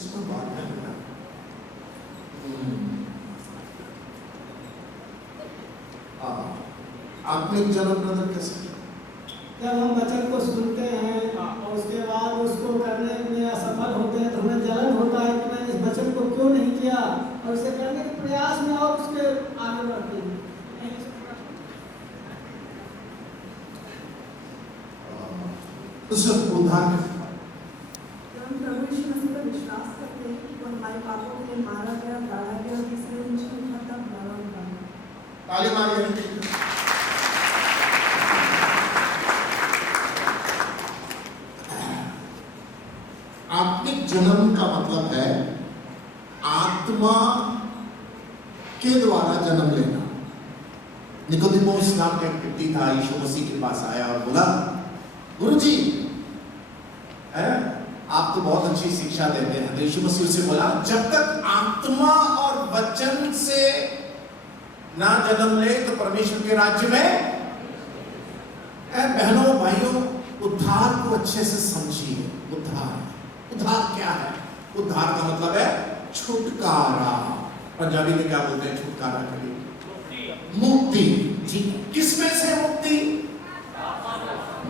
इसमें बात है बेटा। आत्मिक जन्म ब्रदर कैसे? जब हम वचन को सुनते हैं और उसके बाद उसको करने में असफल होते हैं तो हमें जलन होता है कि मैंने इस वचन को क्यों नहीं किया, और उसे करने के प्रयास में और उसके आगे बढ़ते हैं। उदाहरण जब हम प्रभु यीशु मसीह पर विश्वास करते हैं कि वो हमारे पापों के लिए मारा गया, गाड़ा गया और तीसरे दिन से उठा तब हमारा उद्धार। ताली मारिए। आत्मिक जन्म का मतलब है आत्मा के द्वारा जन्म लेना। निकोदेमुस नाम का एक व्यक्ति था, यीशु मसीह के पास आया और बोला, गुरुजी आप तो बहुत अच्छी शिक्षा देते हैं। तो यीशु मसीह से बोला, जब तक आत्मा और वचन से ना जन्म ले तो परमेश्वर के राज्य में। बहनों भाइयों, उद्धार को अच्छे से समझिए। उद्धार क्या है? उद्धार का मतलब है छुटकारा। पंजाबी में क्या बोलते हैं छुटकारा के लिए? मुक्ति। जी, किसमें से मुक्ति?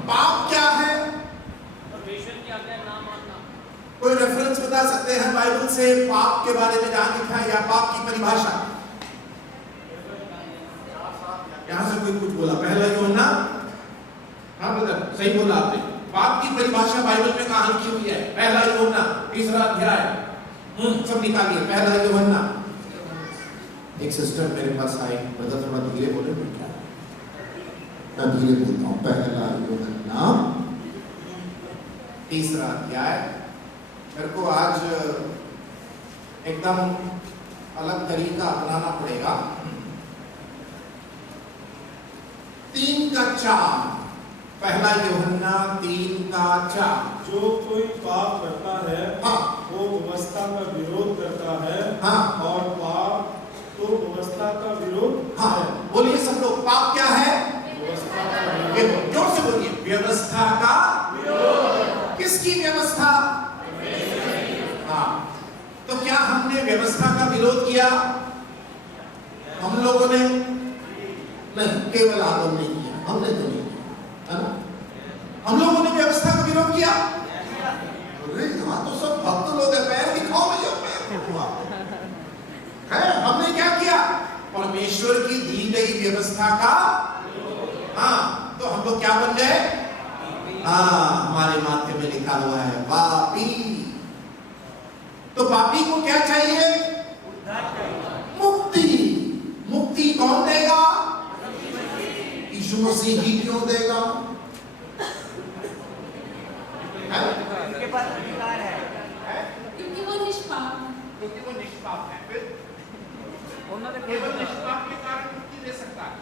पाप क्या है? कोई रेफरेंस बता सकते हैं बाइबल से पाप के बारे में जहां लिखा है, या पाप की परिभाषा? यहां से कोई कुछ बोला? पहला यूहन्ना, हाँ ब्रदर सही बोला आपने। पाप की परिभाषा बाइबल में कहां लिखी हुई है? पहला यूहन्ना 3रा अध्याय। सब निकालिए, पहला यूहन्ना। एक सिस्टर मेरे पास आई, ब्रदर थोड़ा धीरे बोले। मैं धीरे बोलता हूँ। पहला यूहन्ना 3रा अध्याय। मेरे को आज एकदम अलग तरीका अपनाना पड़ेगा। 3:4। पहला यूहन्ना 3:4। जो कोई पाप करता है वो व्यवस्था का विरोध करता है, और पाप तो व्यवस्था का विरोध है। बोलिए सब लोग, पाप क्या है? व्यवस्था का विरोध। जोर से बोलिए, व्यवस्था का विरोध। किसकी व्यवस्था? हाँ, तो क्या हमने व्यवस्था का विरोध किया? हम लोगों ने नहीं, केवल आदम ने किया, हमने तो नहीं किया, है ना? हम लोगों ने व्यवस्था का विरोध किया। अरे यहाँ तो सब भक्त लोग हैं, पैर दिखाओ मुझे, पैर है। हमने क्या किया? परमेश्वर की दी गई व्यवस्था का। हाँ, तो हम लोग क्या बन गए? हाँ, हमारे माथे में लिखा हुआ है पापी। तो पापी को क्या चाहिए? मुक्ति। मुक्ति कौन देगा? यीशु मसीह ही क्यों देगा? उनके पास अधिकार है, क्योंकि वो निष्पाप है। फिर केवल निष्पाप के कारण मुक्ति दे सकता है।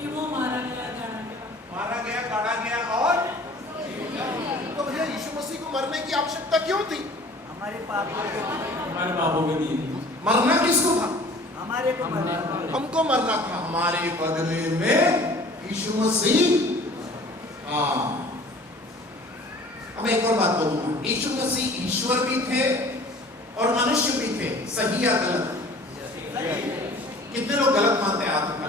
कि वो मारा गया, गाड़ा गया और तो भैया यीशु मसीह को मरने की आवश्यकता क्यों थी? हमारे पापों के लिए। मरना किसको था? हमारे को मरना, हमको मरना था। हमारे बदले में यीशु मसीह। अब एक और बात बोलूंगा, यीशु मसीह ईश्वर भी थे और मनुष्य भी थे। सही या गलत? कितने लोग गलत मानते हैं? हाथ उठा।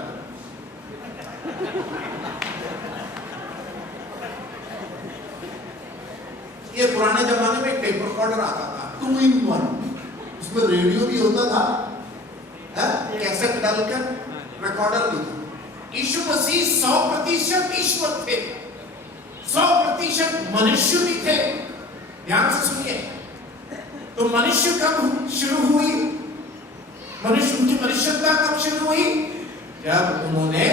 ये पुराने जमाने में एक टेप रिकॉर्डर आता था, 2 in 1। उसमें रेडियो भी होता था, कैसेट डालकर रिकॉर्डर भी था। यीशु मसीह 100% ईश्वर थे, 100% मनुष्य भी थे। ध्यान से सुनिए। तो मनुष्य कब शुरू हुई? उनकी मनुष्यता कब शुरू हुई? जब उन्होंने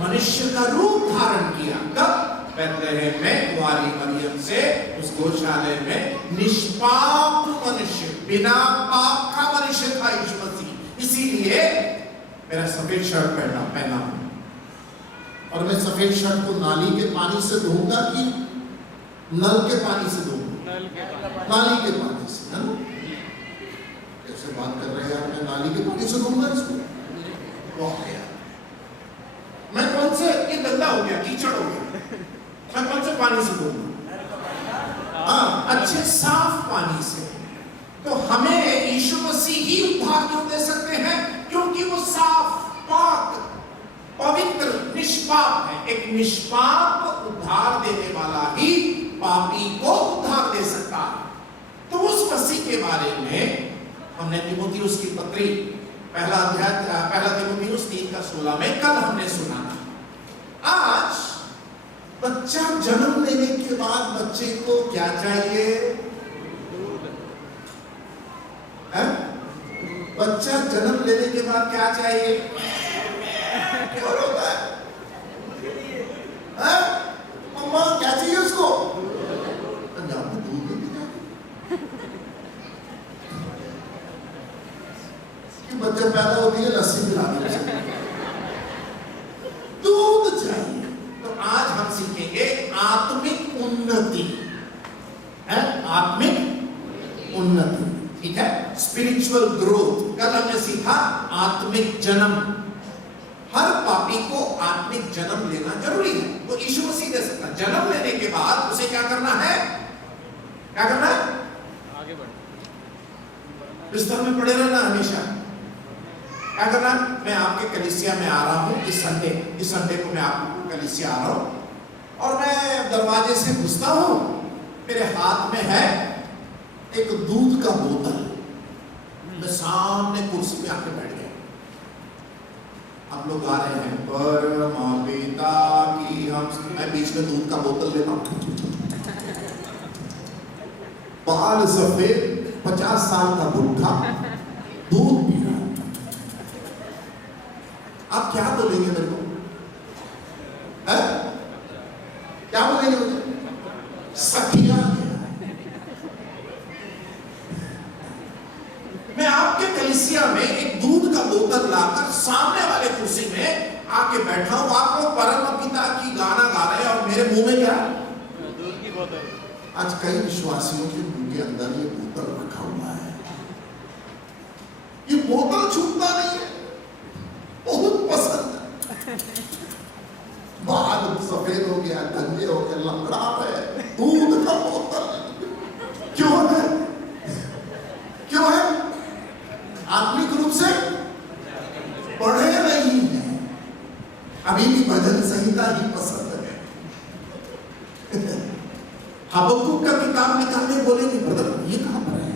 मनुष्य का रूप धारण किया। कब? बैतलहम में कुंवारी मरियम से उस गौशाले में निष्पाप मनुष्य, बिना पाप का मनुष्य था यीशु मसीह। इसीलिए मेरा सफेद शर्ट पहना और मैं सफेद शर्ट को नाली के पानी से धोऊंगा कि नल के पानी से धोऊंगा? नाली के पानी से, है ना? कैसे बात कर रहे हैं यार? मैं नाली के पानी से धोऊंगा इसको। वाह यार, मैं कौन से, ये गंदा हो गया, कीचड़ हो गया, मैं कौन से पानी से धोऊंगा? बचे साफ पानी से। तो हमें यीशु मसीह ही उद्धार क्यों दे सकते हैं? क्योंकि वो साफ, पाक, पवित्र, निष्पाप है। एक निष्पाप उद्धार देने वाला ही पापी को उद्धार दे सकता है। तो उस मसीह के बारे में हमने तीमुथियुस की पत्री पहला अध्याय, पहला तीमुथियुस 3:16 में कल हमने सुना था। आज बच्चा जन्म लेने के बाद बच्चे को क्या चाहिए? है? बच्चा जन्म लेने के बाद क्या चाहिए? क्या होता है? मम्मा क्या चाहिए उसको? पंजाब में दूध नहीं पीता कि बच्चा पैदा होती है लस्सी पिलानी है, दूध चाहिए। तो आज हम सीखेंगे आत्मिक उन्नति, है आत्मिक उन्नति, ठीक है, स्पिरिचुअल ग्रोथ। कल हमने सीखा आत्मिक जन्म। हर पापी को आत्मिक जन्म लेना जरूरी है। वो यीशु मसीह दे सकता है। जन्म लेने के बाद उसे क्या करना है? क्या करना है? आगे बढ़ना, बिस्तर में पड़े रहना हमेशा। क्या करना? मैं आपके कलीसिया में आ रहा हूं इस संडे को मैं आपको कलीसिया आ रहा हूं और मैं दरवाजे से घुसता हूं, मेरे हाथ में है एक दूध का बोतल, मैं सामने कुर्सी पे आके बैठ गया। आप लोग आ रहे हैं परम पिता की हम, मैं बीच में दूध का बोतल लेता हूं, बाल सफेद 50 साल का बुढ़ा दूध पी रहा। आप क्या बोलेंगे मेरे को? है? क्या बोलेंगे मुझे? सखिया। मैं आपके कलीसिया में एक दूध का बोतल लाकर सामने वाले कुर्सी में आके बैठा हूं। आप लोग परम पिता की गाना गा रहे हैं और मेरे मुंह में क्या? दूध की बोतल। आज कई विश्वासियों के मुंह के अंदर ये बोतल रखा हुआ है। ये बोतल छूटता नहीं है, बहुत पसंद है। बाल सफेद हो गया, गंजे हो गया, लंगड़ा है, दूध का बोतल क्यों है? क्यों है? आत्मिक रूप से पढ़े नहीं है, अभी भी भजन संहिता ही पसंद है। हबक्कुक का किताब निकालने बोलेंगे ब्रदर ये कहां पर है?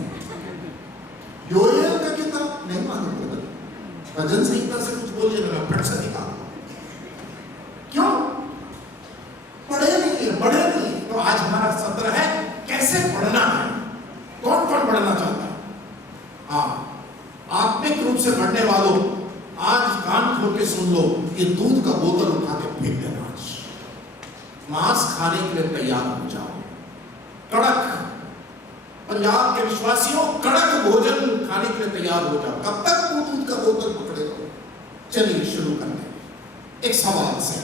योएल का किताब नहीं मालूम ब्रदर, भजन संहिता से कुछ बोलिए ना, फट से निकाल। क्यों? पढ़े नहीं है, पढ़े नहीं। तो आज हमारा सत्र है कैसे पढ़ना है। कौन कौन पढ़ना चाहता है? हाँ, आत्मिक रूप से पढ़ने वालों आज कान खोल के सुन लो। ये दूध का बोतल उठा के फेंक देना। आज मांस खाने के लिए तैयार हो जाओ। कड़क, पंजाब के विश्वासियों कड़क भोजन खाने के लिए तैयार हो जाओ। कब तक तू दूध का बोतल पकड़ेगा? चलिए शुरू करते हैं एक सवाल से।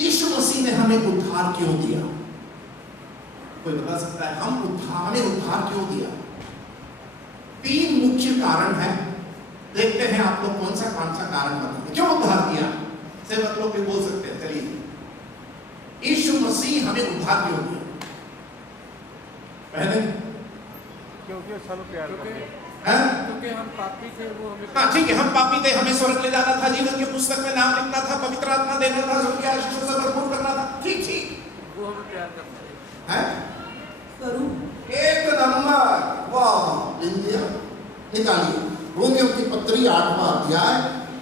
यीशु मसीह ने हमें उद्धार क्यों दिया? कोई बता सकता है? हमें उद्धार क्यों दिया? 3 मुख्य कारण है। देखते हैं आप लोग कौन सा कारण बताते। क्यों उद्धार दिया? सेवक लोग भी बोल सकते हैं। चलिए, यीशु मसीह हमें उद्धार क्यों दिया? पहले क्योंकि सब प्यार करते हैं, क्योंकि हम पापी थे, वो हमें हाँ ठीक है, हम पापी थे, हमें स्वर्ग ले जाना था, जीवन की पुस्तक में नाम लिखना था, पवित्र आत्मा देना था, स्वर्ग के आशीषों से भरपूर करना था। ठीक ठीक, वो हमें प्यार करते हैं? स्वरूप एक नंबर, वाह, इंडिया निकालिए। रोमियो की पत्री 8वां अध्याय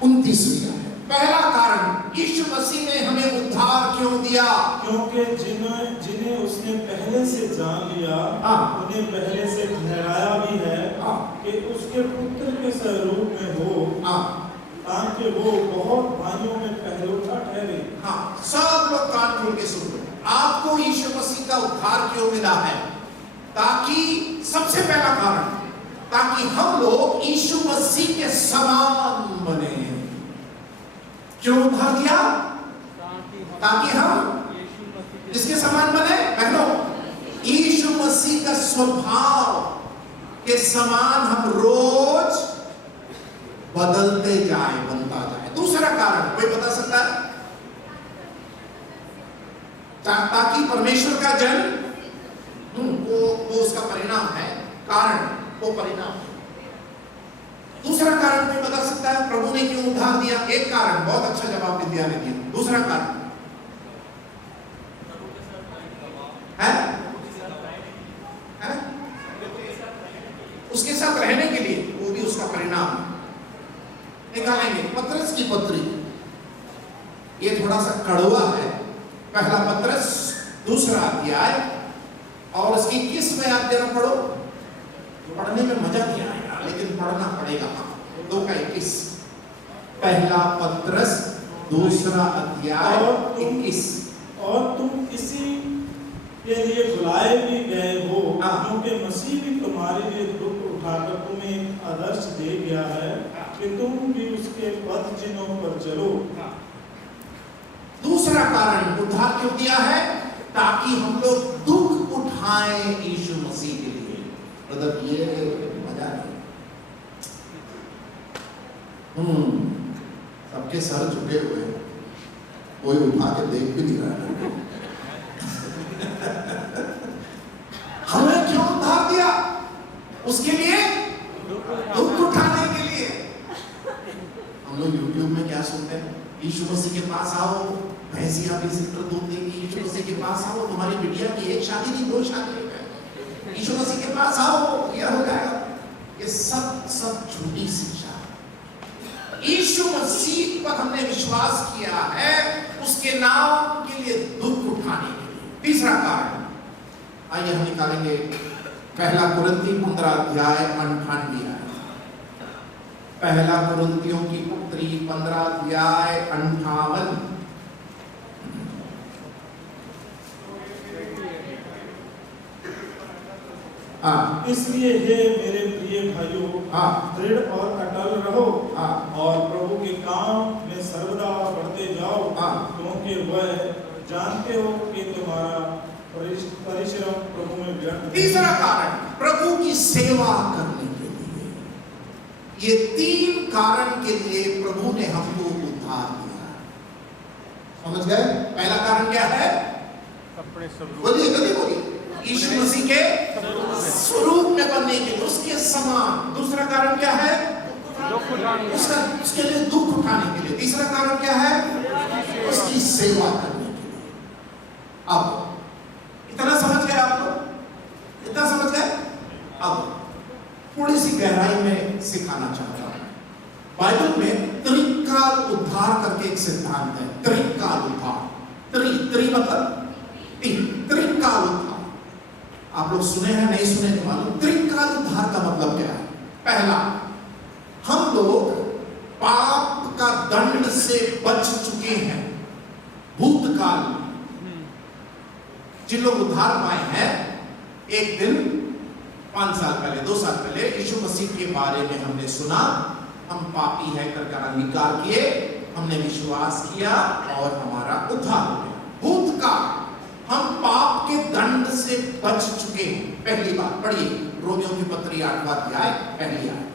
29वीं आयत। पहला कारण, यीशु मसीह ने हमें उद्धार क्यों दिया? क्योंकि जिन्हें उसने पहले से जान लिया, उन्हें पहले से ठहराया भी है कि उसके पुत्र के स्वरूप में हो, ताकि वो बहुत भाइयों में पहलौठा ठहरे। हाँ, सब लोग कान खोल के सुन लो। आपको यीशु मसीह का उद्धार क्यों मिला है? ताकि, सबसे पहला कारण, ताकि हम लोग यीशु मसीह के समान बने। क्यों उद्धार दिया? ताकि हम इसके समान बने। बहनों, यीशु मसीह का स्वभाव के समान हम रोज बदलते जाए, बनता जाए। दूसरा कारण कोई बता सकता है? ताकि परमेश्वर का जन वो कारण वो परिणाम है। दूसरा कारण कोई बता सकता है प्रभु ने क्यों उद्धार दिया? एक कारण, बहुत अच्छा जवाब विद्या ने दिया। दूसरा कारण है उसके साथ रहने के लिए, वो भी उसका परिणाम निकालेंगे। पतरस की पत्री, ये थोड़ा सा कड़वा है। पहला पतरस दूसरा अध्याय और उसकी 21वें अध्याय में पढ़ो। पढ़ने में मजा नहीं आएगा लेकिन पढ़ना पड़ेगा। 2:21 पहला पतरस दूसरा अध्याय 21। और तुम इसी के लिए बुलाए भी गए हो, क्योंकि मसीह भी तुम्हारे लिए दुख उठाकर तुम्हें एक आदर्श दे गया है कि तुम भी उसके पथ चिन्हों पर चलो। दूसरा कारण उद्धार क्यों दिया है? ताकि हम लोग दुख उठाएं यीशु मसीह के लिए। मतलब ये मजा नहीं। सबके सर झुके हुए, कोई उठा के देख भी नहीं रहा। हमें क्यों उद्धार दिया? उसके लिए, दुख उठाने के लिए। हम लोग YouTube में क्या सुनते हैं? यीशु मसीह के पास आओ, भैंसिया भी सित्र दूध देगी। यीशु मसीह के पास आओ, तुम्हारी बिटिया की एक शादी नहीं 2 शादी हो गए। यीशु मसीह के पास आओ, यह हो जाएगा। ये सब झूठी शिक्षा। यीशु मसीह पर हमने विश्वास किया है उसके नाम के लिए दुख उठाने के लिए। तीसरा कारण आइए हम निकालेंगे। पहला कुरिन्थी 15 अध्याय 58 आयत। पहला कुरिन्थियों की पत्री 15 अध्याय 58। इसलिए हे मेरे प्रिय भाइयों, दृढ़ और अटल रहो और प्रभु के काम में सर्वदा बढ़ते जाओ, क्योंकि वह जानते हो कि तुम्हारा परिश्रम प्रभु में व्यर्थ। तीसरा कारण प्रभु की सेवा करने के लिए। ये 3 कारण के लिए प्रभु ने हमको उद्धार दिया। समझ गए? पहला कारण क्या है? अपने स्वरूप, बोलिए यीशु मसीह के स्वरूप में बनने के लिए, उसके समान। दूसरा कारण क्या है? उसके लिए दुख उठाने के लिए। तीसरा कारण क्या है? उसकी सेवा करने के लिए। अब इतना समझ गए आप लोग? इतना समझ गए? अब थोड़ी सी गहराई में सिखाना चाहता हूं। बाइबल में त्रिकाल उद्धार करके एक सिद्धांत है। त्रिकाल उद्धार, त्रि मतलब 3, त्रिकाल उद्धार। आप लोग सुने हैं, नहीं सुने नहीं मालूम। त्रिकाल उद्धार का मतलब क्या है? पहला, हम लोग पाप का दंड से बच चुके हैं भूतकाल में। जिन लोग उद्धार पाए हैं, एक दिन 5 साल पहले 2 साल पहले यीशु मसीह के बारे में हमने सुना, हम पापी है कर अंगीकार किए, हमने विश्वास किया और हमारा उद्धार हो गया। भूतकाल हम पाप के दंड से बच चुके हैं। पहली बात पढ़िए रोमियो की पत्री 8वां अध्याय पहली आयत।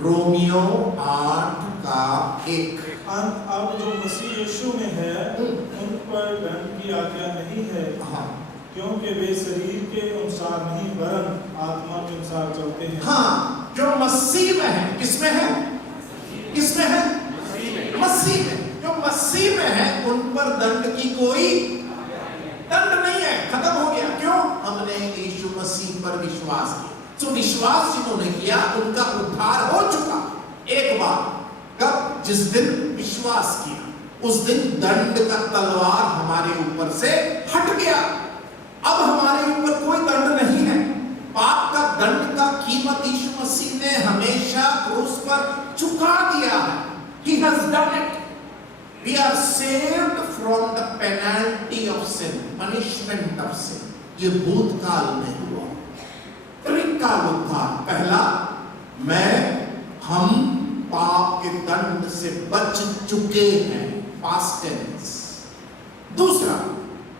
रोमियो 8:1। अब जो मसीह यीशु में है उन पर दंड की आज्ञा नहीं है, क्योंकि वे शरीर के अनुसार नहीं वरन आत्मा के अनुसार चलते हैं। हाँ, जो मसीह में है, किसमें है? किसमें है? मसीह में। जो मसीह में है उन पर दंड की कोई दंड नहीं है, खत्म हो गया। क्यों? हमने यीशु मसीह पर विश्वास किया। तो विश्वास जिन्होंने किया उनका उद्धार हो चुका एक बार। कब? जिस दिन विश्वास किया उस दिन दंड का तलवार हमारे ऊपर से हट गया। अब हमारे ऊपर कोई दंड नहीं है। पाप का दंड का कीमत यीशु मसीह ने हमेशा क्रूस पर चुका दिया है। He has done it. We are saved from the penalty of sin, punishment of sin. ये भूतकाल में हुआ। त्रिकाल उद्धार। पहला, हम पाप के दंड से बच चुके हैं, पास्ट टेंस। दूसरा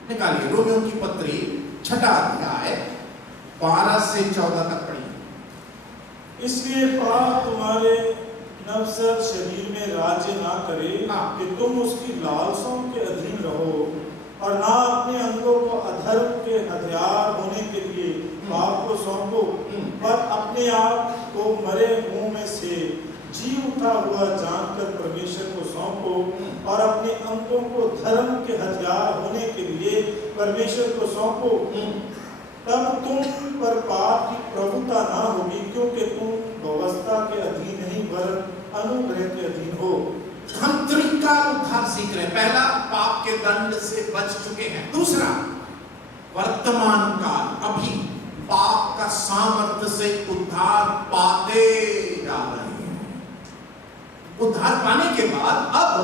निकालिए रोमियो की पत्री 6वां अध्याय 12 से 14 तक पढ़िए। इसलिए पाप तुम्हारे नवसर शरीर में राज्य ना करे कि तुम उसकी लालसाओं के अधीन रहो, और ना अपने अंगों को अधर्म के हथियार होने के लिए पाप को सौंपो, पर अपने आप को मरे मुंह में से जी उठा हुआ जानकर परमेश्वर को सौंपो और अपने अंगों को धर्म के हथियार होने के लिए परमेश्वर को सौंपो। तब तुम पर पाप की प्रभुता ना होगी, क्योंकि तुम व्यवस्था के अधीन नहीं वरन अनुग्रह के अधीन हो। हम त्रिकाल उद्धार सीख रहे हैं। पहला, पाप के दंड से बच चुके हैं। दूसरा, वर्तमान काल, अभी पाप का सामर्थ्य से उद्धार पाते जा रहे हैं। उद्धार पाने के बाद अब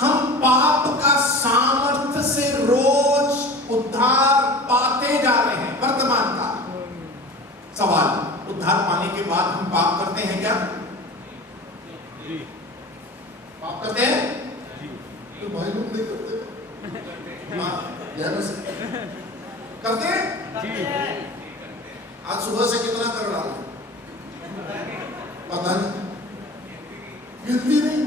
हम पाप का सामर्थ्य से रोज उद्धार पाते जा रहे हैं। वर्तमान काल। सवाल, उद्धार पाने के बाद हम पाप करते हैं क्या? पाप करते हैं? तो भाई लोग नहीं करते। करते हैं? आज सुबह से कितना कर रहा है पता नहीं, गिनती नहीं।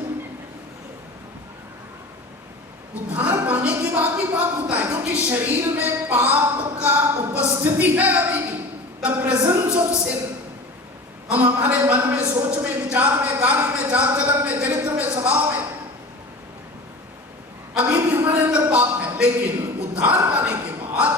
उद्धार पाने के बाद भी पाप होता है, क्योंकि शरीर में पाप का उपस्थिति है अभी भी। The presence of sin. हम हमारे मन में, सोच में, विचार में, कार्य में, चाल चलन में, चरित्र में, स्वभाव में अभी भी हमारे अंदर पाप है। लेकिन उद्धार पाने के बाद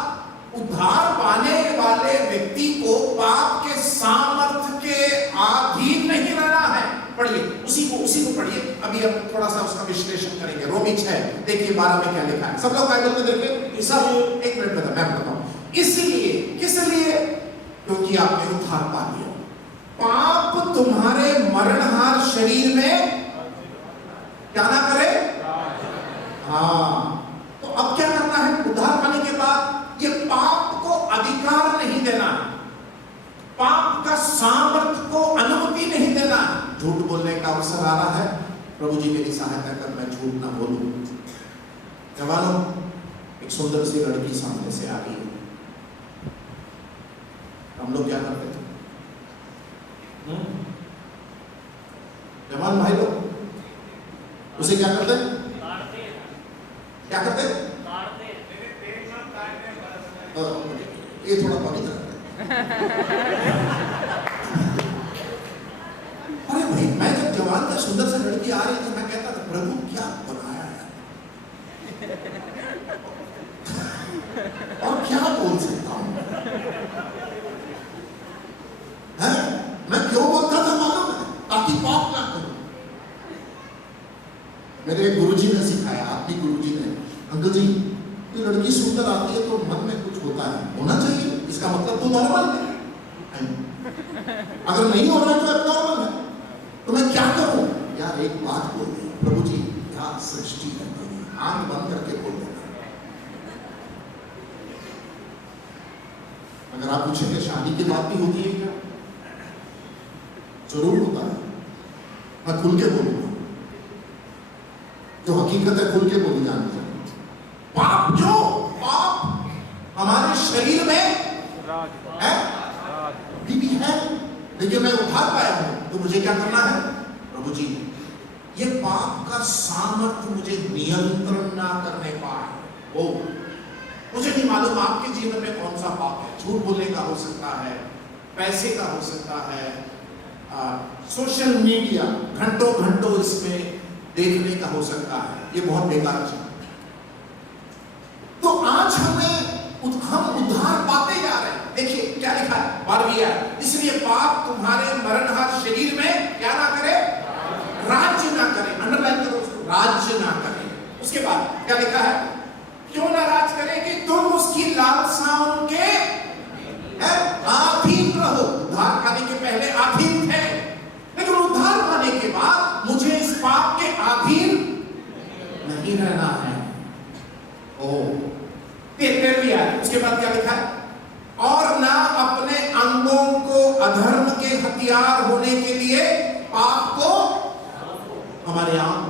उद्धार पाने वाले व्यक्ति को पाप के सामर्थ्य के अधीन नहीं रहना है। पढ़िए, उसी को पढ़िए। अभी हम थोड़ा सा उसका विश्लेषण करेंगे। रोमी 6 देखिए 12 में क्या लिखा है। सब लोग बाइबल में देखिए। सब एक मिनट बता, मैं बताऊं। इसलिए, किस लिए? क्योंकि आपने उद्धार पा लिया। पाप तुम्हारे मरणहार शरीर में क्या ना करे। हाँ, तो अब क्या करना है? उद्धार पाने के बाद ये पाप को अधिकार नहीं देना, पाप का सामर्थ्य को अनुमति नहीं देना। झूठ बोलने का अवसर आ रहा है। प्रभु जी मेरी सहायता कर, मैं झूठ ना बोलूं। जवानों, एक सुंदर सी लड़की सामने से आ गई है। हम लोग क्या करते थे? जवान भाई लोग उसे क्या करते? क्या करते? ये थोड़ा पवित्र अरे भाई, मैं जब जवान का सुंदर सा लड़की आ रही थी, मैं कहता था प्रभु क्या बनाया है और क्या बोल सकता हूं। मैं क्यों बोलता था मालूम है? ताकि पाप ना करूं। मेरे गुरुजी ने सिखाया, आपकी गुरुजी ने, अंकल जी ये लड़की सुंदर आती है तो मन में कुछ होता है, होना चाहिए, इसका मतलब तो नॉर्मल है। अगर नहीं हो रहा है तो एबनॉर्मल है। तो मैं क्या करूं? यार एक बात बोल दी, प्रभु जी क्या सृष्टि है, आंख बंद करके बोल देना। अगर आप पूछेंगे शादी के बाद भी होती है क्या? जरूर होता है। मैं खुल के बोलूंगा, जो हकीकत है खुल के बोली जानी चाहिए। पाप, जो पाप हमारे शरीर में है भी है, लेकिन मैं उद्धार पाया हूं, तो मुझे क्या करना है? प्रभु जी ये पाप का सामर्थ्य मुझे नियंत्रण ना करने पाए। ओ, मुझे नहीं मालूम आपके जीवन में कौन सा पाप है। झूठ बोलने का हो सकता है, पैसे का हो सकता है, सोशल मीडिया घंटों घंटों इसमें देखने का हो सकता है। ये बहुत बेकार चीज। तो आज हम उद्धार पाते जा रहे हैं। देखिए क्या लिखा है 12वीं आयत, इसलिए पाप तुम्हारे मरणहार शरीर में क्या ना करे? राज्य ना करे। अंडरलाइन करो उसको, राज्य ना करे। उसके बाद क्या लिखा है? क्यों ना राज करे? कि तुम उसकी लालसाओं के अधीन रहो। उद्धार पाने के पहले अधीन थे, लेकिन उद्धार पाने के बाद मुझे इस पाप के अधीन नहीं रहना है। तेरहवीं आयत, उसके बाद क्या लिखा है? और ना अपने अंगों को अधर्म के हथियार होने के लिए पाप को, हमारे आंख,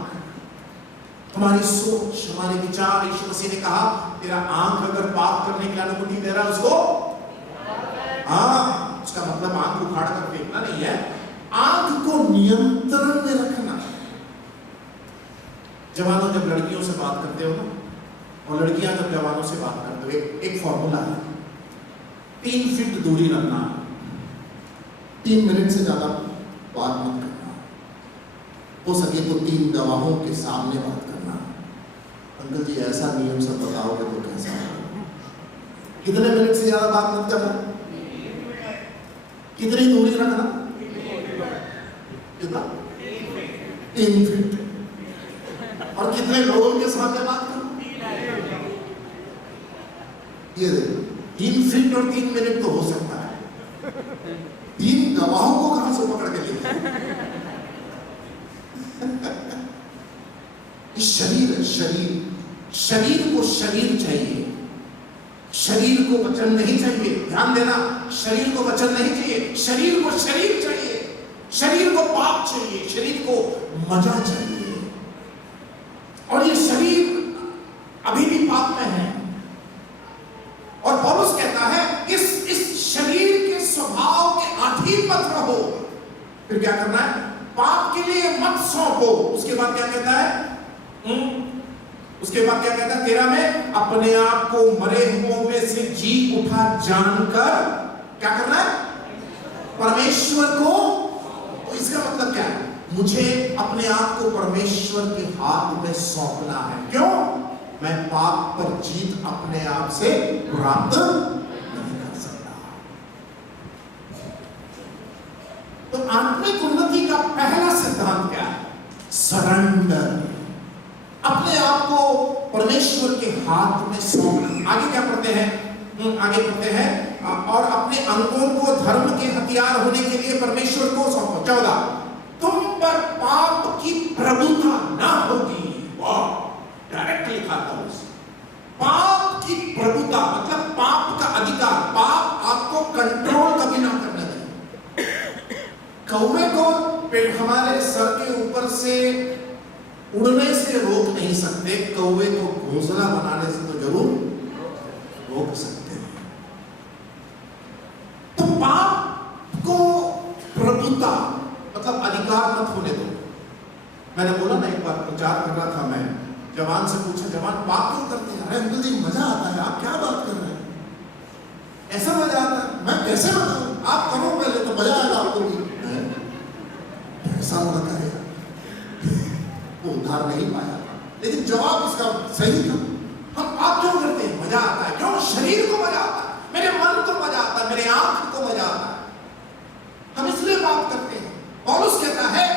हमारी सोच, हमारे विचार, यीशु मसीह ने कहा तेरा आंख अगर पाप करने की अनुमति दे रहा है उसको, हाँ, उसका मतलब आंख उखाड़ कर फेंकना नहीं है, आंख को नियंत्रण में रखना। जवानों जब लड़कियों से बात करते हो ना, और लड़कियां जब जवानों से बात करते हो, एक फॉर्मूला है, 3 फीट दूरी रखना। 3 मिनट से ज्यादा बात मत करना, हो सके तो 3 गवाहों के सामने बात करना। अंकल जी ऐसा नियम सब बताओगे तो कैसा होगा? कितने मिनट से ज्यादा बात मत करना, कितनी दूरी रखना, कितना 3 फीट, और कितने लोगों के सामने बात करना, ये देखो 3 फीट और 3 मिनट तो हो सकता है, 3 गवाहों को कहां से पकड़ के लेते? शरीर है, शरीर को शरीर चाहिए, शरीर को वचन नहीं चाहिए। ध्यान देना, शरीर को वचन नहीं चाहिए, शरीर को शरीर चाहिए, शरीर को पाप चाहिए, शरीर को मजा चाहिए। और ये शरीर अभी भी पाप में है, और पौलुस कहता है इस शरीर के स्वभाव के अधीन मत रहो। फिर क्या करना है? पाप के लिए मत सौंपो। उसके बाद क्या कहता है? उसके बाद क्या कहता है 13 में? अपने आप को मरे हुओं में से जी उठा जानकर क्या करना है? परमेश्वर को। तो इसका मतलब क्या है? मुझे अपने आप को परमेश्वर के हाथ में सौंपना है। क्यों? मैं पाप पर जीत अपने आप से प्राप्त नहीं कर सकता। तो आत्मिक उन्नति का पहला सिद्धांत क्या है? सरेंडर, अपने आप को परमेश्वर के हाथ में सौंपना। आगे क्या पढ़ते हैं? आगे पढ़ते हैं और अपने अंगों को धर्म के हथियार होने के लिए परमेश्वर को सौंपो। 14 तुम पर पाप की प्रभुता ना होगी। वाह, डायरेक्ट लिखा था उसे। पाप की प्रभुता मतलब पाप का अधिकार, पाप आपको कंट्रोल कभी ना करने दें। कौवे को हमारे सर के ऊपर से उड़ने से रोक नहीं सकते, कौवे को घोंसला बनाने से तो जरूर रोक सकते हैं। तो पाप को प्रभुता मतलब अधिकार मत होने दो। मैंने बोला ना, एक बार प्रचार कर रहा था मैं, जवान से पूछा, जवान पाप क्यों करते हैं? अरे अंकल जी मजा आता है। आप क्या बात कर रहे हैं? ऐसा मजा आता है? मैं कैसे बताऊं? आप करो पहले तो मजा आएगा आपको भी। ऐसा मजा करेगा वो उद्धार नहीं पाया, लेकिन जवाब इसका सही था। हम पाप क्यों करते हैं? मजा आता है। क्यों? शरीर को मजा आता है, मेरे मन को मजा आता है, मेरे आंख को मजा आता है, हम इसलिए पाप करते हैं। पौलुस कहता है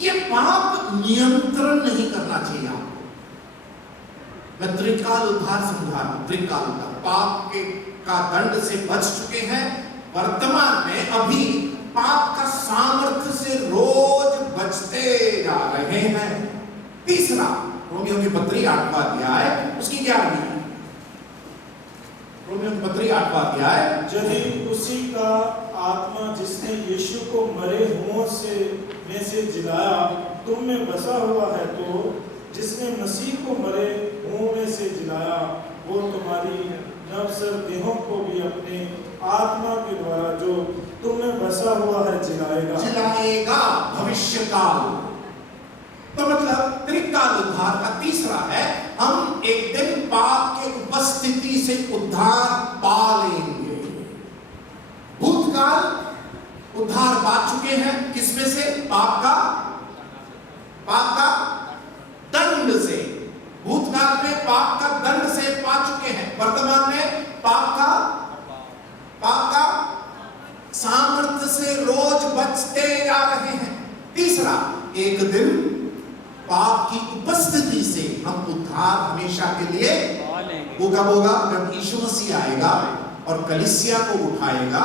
ये पाप नियंत्रण नहीं करना चाहिए आपको। मैं त्रिकाल उद्धार समझा रहा हूं। त्रिकाल उद्धार, पाप के का दंड से बच चुके हैं, वर्तमान में अभी पाप का सामर्थ्य से रोज बचते जा रहे हैं। तीसरा, रोमियो की पत्री 8वां अध्याय, उसकी 11वीं। रोमियो की पत्री 8वां अध्याय, यदि उसी का आत्मा जिसने यीशु को मरे हुओं में से जिलाया तुम में बसा हुआ है, तो जिसने मसीह को मरे हुओं में से जिलाया वो तुम्हारी नवसर देहों को भी अपने आत्मा के द्वारा जो तुम में बसा हुआ है जिलाएगा। भविष्य काल। तो मतलब त्रिकाल उद्धार का तीसरा है, हम एक दिन पाप के उपस्थिति से उद्धार पा लेंगे। भूतकाल उद्धार पा चुके हैं, किसमें से? पाप का दंड से। भूतकाल में पाप का दंड से पा चुके हैं, वर्तमान में पाप का सामर्थ्य से रोज बचते जा रहे हैं। तीसरा, एक दिन पाप की उपस्थिति से हम उद्धार हमेशा के लिए वो कब होगा? जब यीशु मसीह आएगा और कलीसिया को उठाएगा,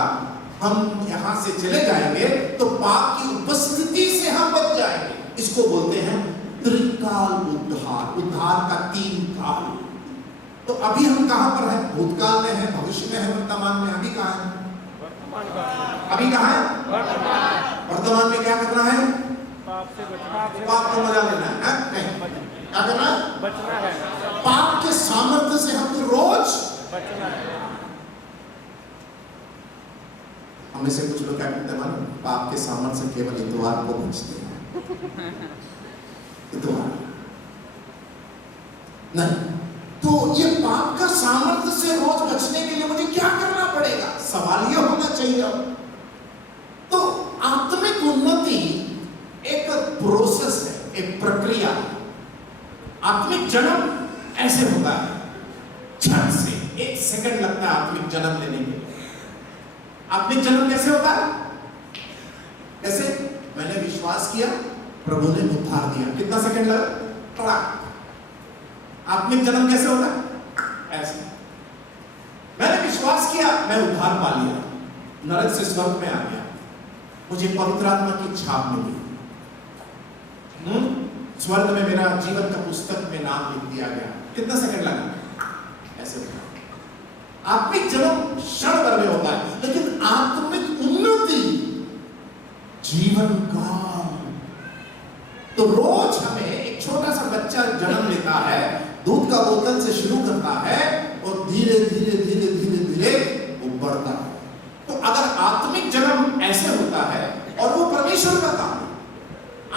हम यहां से चले जाएंगे तो पाप की उपस्थिति से हम बच जाएंगे। इसको बोलते हैं त्रिकाल उद्धार, उद्धार का 3 काल। तो अभी हम कहां पर हैं? भूतकाल में है, भविष्य में है, वर्तमान में। अभी कहां है? अभी कहां है? वर्तमान में क्या करना है? पाप को मजा लेना है? नहीं, क्या करना है? बचना है। पाप के सामर्थ्य से हम रोज बचना है। हमें से कुछ लोग क्या कहते हैं? पाप के सामर्थ्य से केवल इतवार को बचते हैं। इतवार नहीं। तो ये पाप का सामर्थ्य से रोज बचने के लिए मुझे क्या करना पड़ेगा? सवाल यह होना चाहिए। तो आत्मिक जन्म ऐसे होता है, क्षण से 1 सेकंड लगता है आत्मिक जन्म लेने के। आत्मिक जन्म कैसे होता है? कैसे? मैंने विश्वास किया, प्रभु ने उद्धार दिया, कितना सेकंड लगा? तड़ाक। आत्मिक जन्म कैसे होता है? ऐसे। मैंने विश्वास किया, मैं उद्धार पा लिया, नरक से स्वर्ग में आ गया, मुझे पवित्र आत्मा की छाप मिली, स्वर्ग में मेरा जीवन का पुस्तक में नाम लिख दिया गया। कितना सेकंड लगा? ऐसे होता। आत्मिक जन्म क्षण भर में होता है, लेकिन आत्मिक उन्नति जीवन काल। तो रोज हमें एक छोटा सा बच्चा जन्म लेता है, दूध का बोतल से शुरू करता है और धीरे धीरे धीरे धीरे धीरे वो बढ़ता है। तो अगर आत्मिक जन्म ऐसे होता है और वो परमेश्वर का काम,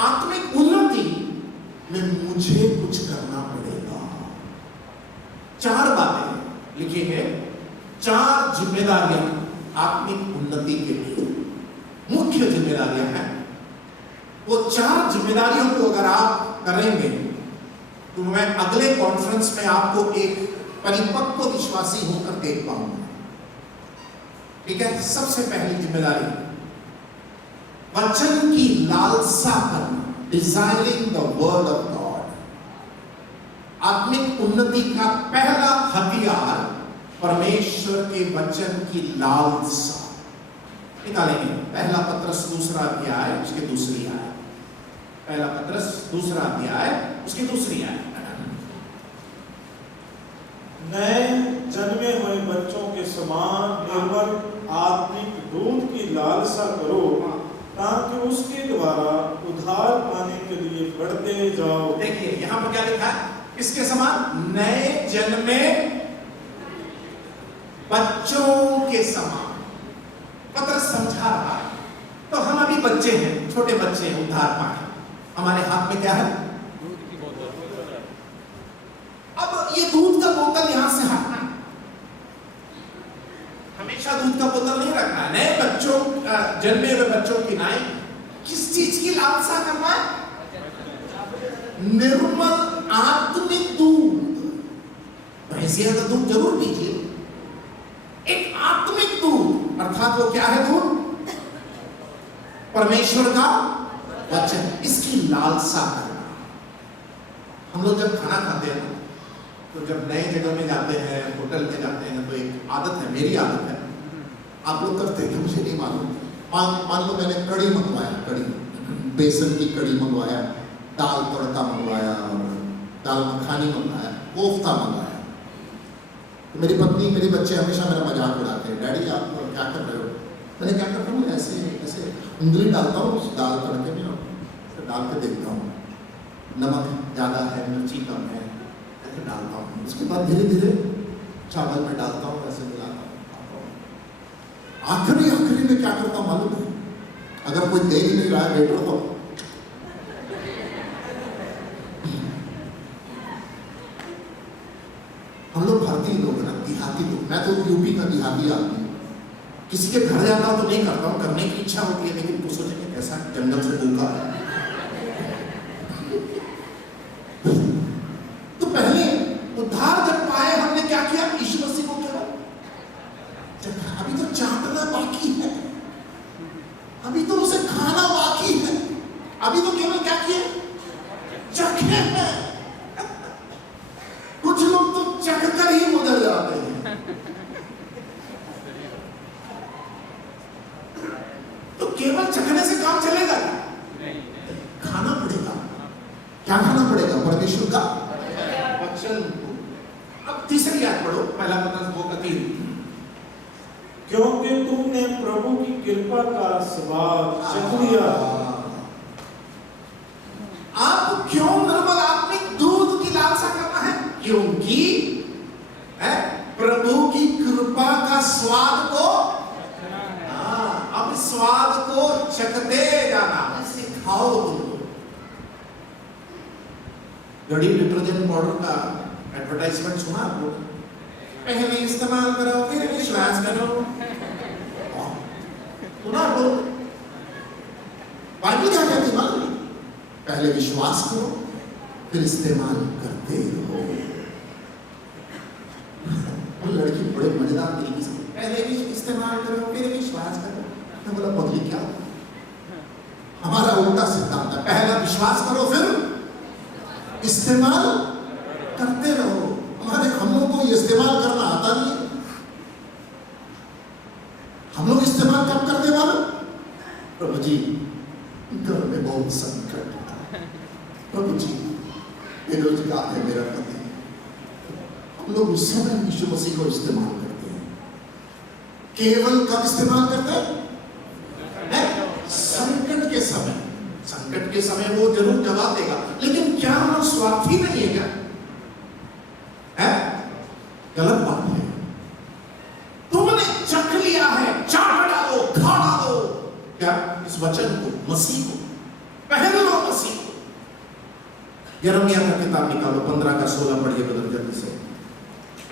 आत्मिक उन्नति में मुझे कुछ करना पड़ेगा। 4 बातें लिखी है, 4 जिम्मेदारियां आत्मिक उन्नति के लिए, मुख्य जिम्मेदारियां हैं। वो 4 जिम्मेदारियों को अगर आप करेंगे तो मैं अगले कॉन्फ्रेंस में आपको एक परिपक्व विश्वासी होकर देख पाऊंगा। ठीक है? सबसे पहली जिम्मेदारी, वचन की लालसा करना, desiring the word of God. आत्मिक उन्नति का पहला हथियार परमेश्वर के वचन की लालसा। निकालेंगे पहला पत्रस 2 अध्याय उसके 2 आयत। पहला पत्रस 2 अध्याय उसकी 2 आयत। नए जन्मे हुए बच्चों के समान निर्मल आत्मिक दूध की लालसा करो, ताकि उसके द्वारा उद्धार पाने के लिए बढ़ते जाओ। देखिए यहां पर क्या लिखा है? किसके समान? नए जन्मे बच्चों के समान। पत्रस समझा रहा है, तो हम अभी बच्चे हैं, छोटे बच्चे हैं, उद्धार पाए। हमारे हाथ में क्या है? अब ये दूध का बोतल यहां से हटना, हमेशा दूध का बोतल नहीं रखना है। नए बच्चों, जन्मे हुए बच्चों की नाई किस चीज की लालसा करना है? निर्मल आत्मिक दूध। भैंसिया का दूध जरूर पीजिए, एक आत्मिक दूध, अर्थात वो क्या है दूध? परमेश्वर का वचन, इसकी लालसा करना। हम लोग जब खाना खाते हैं तो जब नए जगह में जाते हैं, होटल में जाते हैं, तो एक आदत है, मेरी आदत है, आप लोग करते हैं कि मुझे नहीं मालूम। मान लो मैंने कड़ी मंगवाया, कड़ी, बेसन की कड़ी मंगवाया, दाल तड़का मंगवाया, दाल मखानी मंगवाया, कोफ्ता मंगवाया। तो मेरी पत्नी, मेरे बच्चे हमेशा मेरा मजाक उड़ाते हैं, डैडी आप क्या कर रहे हो? मैंने क्या करता हूँ, ऐसे ऐसे उंगली डालता हूँ उस दाल तड़के में और डाल के देखता हूँ, नमक ज़्यादा है, मिर्ची कम है, ऐसे डालता हूँ। उसके बाद धीरे धीरे चावल में डालता हूँ, ऐसे मिलाता हूँ। आखिरी में क्या करता हूँ मालूम है? अगर कोई देख नहीं रहा है वेटर, तो हम लोग भारतीय लोग ना, देहाती लोग, मैं तो यूपी का देहाती आदमी, किसी के घर जाता हूं तो नहीं करता हूं, करने की इच्छा होती है, लेकिन वो सोचेंगे कैसा जंगल से भूखा है। तो पहले उद्धार जब पाए हमने क्या किया? यीशु मसीह को केवल अभी तो चाटना बाकी है, अभी तो उसे खाना बाकी है, अभी तो केवल क्या किया? चखे हैं। कुछ लोग तो चख कर ही गुजर जाते हैं। तो केवल चखने से काम चलेगा क्या? खाना पड़ेगा। क्या खाना पड़ेगा? परमेश्वर का वचन। अब तीसरी आयत पढ़ो, पहला पत्रस 2:3। क्योंकि तुमने प्रभु की कृपा का स्वाद चख लिया। आप क्यों निर्मल आत्मिक दूध की लालसा करना है? क्योंकि प्रभु की कृपा का स्वाद को, अब स्वाद को चखते जाना, ऐसे खाओ तुम। घड़ी डिटर्जेंट पाउडर का एडवर्टाइजमेंट सुना आपको? पहले इस्तेमाल करो फिर विश्वास करो, सुना आपको? बाइबल क्या कहती है? पहले विश्वास करो फिर इस्तेमाल करते रहो। वो लड़की बड़े मजेदार तरीके से पहले भी इस्तेमाल करो फिर विश्वास करो। मैं बोला पगली क्या, हमारा उल्टा सिद्धांत है, पहला विश्वास करो फिर इस्तेमाल करते रहो। हम लोग को ये इस्तेमाल करना आता नहीं है। हम लोग इस्तेमाल कब करते मालूम? प्रभु जी घर में बहुत संकट, प्रभु जी बेरोजगार है मेरा पति। हम लोग उस समय यीशु मसीह को इस्तेमाल करते हैं। केवल कब इस्तेमाल करते हैं? संकट के समय। संकट के समय वो जरूर जवाब देगा, लेकिन क्या हम स्वार्थी नहीं है क्या? है गलत बात है। तुमने चख लिया है, चाट डालो, खा डालो क्या इस वचन को, मसीह को, पहन लो मसीह को। यिर्मयाह का किताब निकालो, 15 का 16 पढ़िए बदल जल्दी से।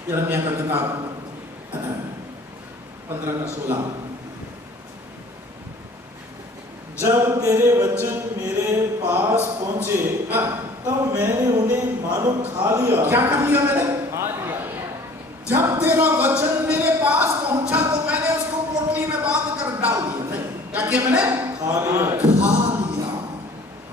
यिर्मयाह का किताब 15 का 16। जब तेरे वचन मेरे पास पहुंचे तब मैंने उन्हें मानो खा लिया। क्या कर लिया मैंने? खा लिया। जब तेरा वचन मेरे पास पहुंचा तो मैंने उसको पोटली में बांध कर डाल दिया। नहीं, क्या किया मैंने? खा लिया। खा लिया।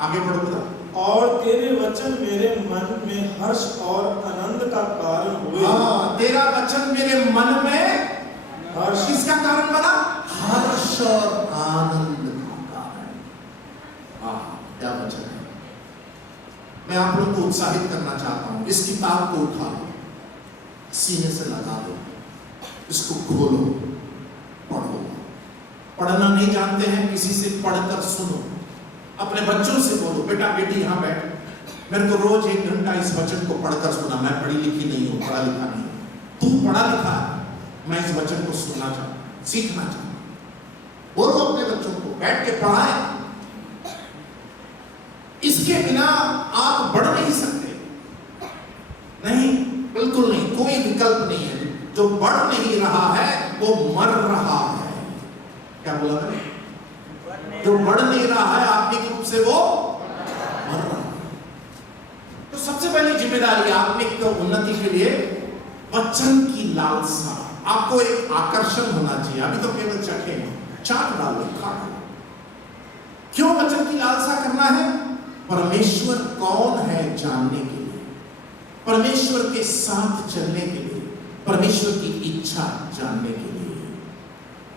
आगे बढ़ो। और तेरे वचन मेरे मन में हर्ष और आनंद का कारण हुए। हाँ, तेरा वचन मेरे मन में हर्ष किसका कारण बना? हर्ष और आनंद का कारण। क्या वचन है। मैं आप लोग को उत्साहित करना चाहता हूं, इस किताब को उठा लो, सीने से लगा दो, इसको खोलो, पढ़ो। पढ़ना नहीं जानते हैं, किसी से पढ़कर सुनो। अपने बच्चों से बोलो, बेटा बेटी यहाँ बैठ, मेरे को रोज 1 घंटा इस वचन को पढ़कर सुना। मैं पढ़ी लिखी नहीं हूँ, पढ़ा लिखा नहीं हूँ, तू पढ़ा लिखा है। मैं इस वचन को सुनना चाहता, सीखना चाहता। बोलो अपने बच्चों को, बैठ के पढ़ाए। इसके बिना आप बढ़ नहीं सकते। नहीं, बिल्कुल नहीं, कोई विकल्प नहीं है। जो बढ़ नहीं रहा है वो मर रहा है। क्या बोला मैंने? जो बढ़ नहीं रहा है आत्मिक रूप से वो मर रहा है। तो सबसे पहली जिम्मेदारी आत्मिक उन्नति के लिए वचन की लालसा। आपको एक आकर्षण होना चाहिए। अभी तो केवल चखे, चाट डालो, खा लो। क्यों वचन की लालसा करना है? परमेश्वर कौन है जानने के लिए, परमेश्वर के साथ चलने के लिए, परमेश्वर की इच्छा जानने के लिए।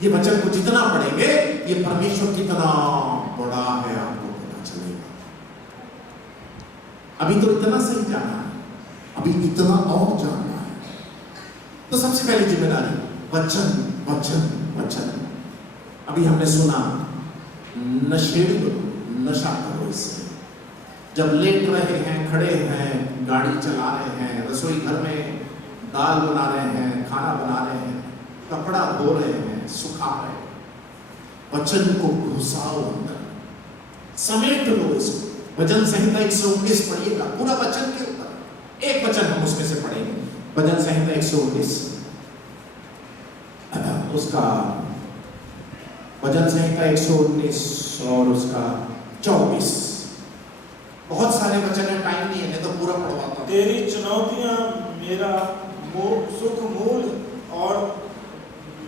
ये वचन को जितना पढ़ेंगे ये परमेश्वर कितना बड़ा है आपको पता चलेगा। अभी तो इतना सही जाना है, अभी इतना और जानना है। तो सबसे पहली जिम्मेदारी वचन वचन वचन। अभी हमने सुना नशेड़ी करो, नशा करो इससे। जब लेट रहे हैं, खड़े हैं, गाड़ी चला रहे हैं, रसोई घर में दाल बना रहे हैं, खाना बना रहे हैं, कपड़ा धो रहे हैं, सुखा रहे हैं, वचन को घुसाओ अंदर, समेट लो इसको। भजन संहिता 119 पढ़िएगा, पूरा वचन के ऊपर। एक वचन हम उसमें से पढ़ेंगे, भजन संहिता 119 उसका भजन संहिता 119 और उसका 24। बहुत सारे वचन है, टाइम नहीं है, नहीं तो पूरा पढ़वाता हूं। तेरी चुनौतियां मेरा सुख मूल और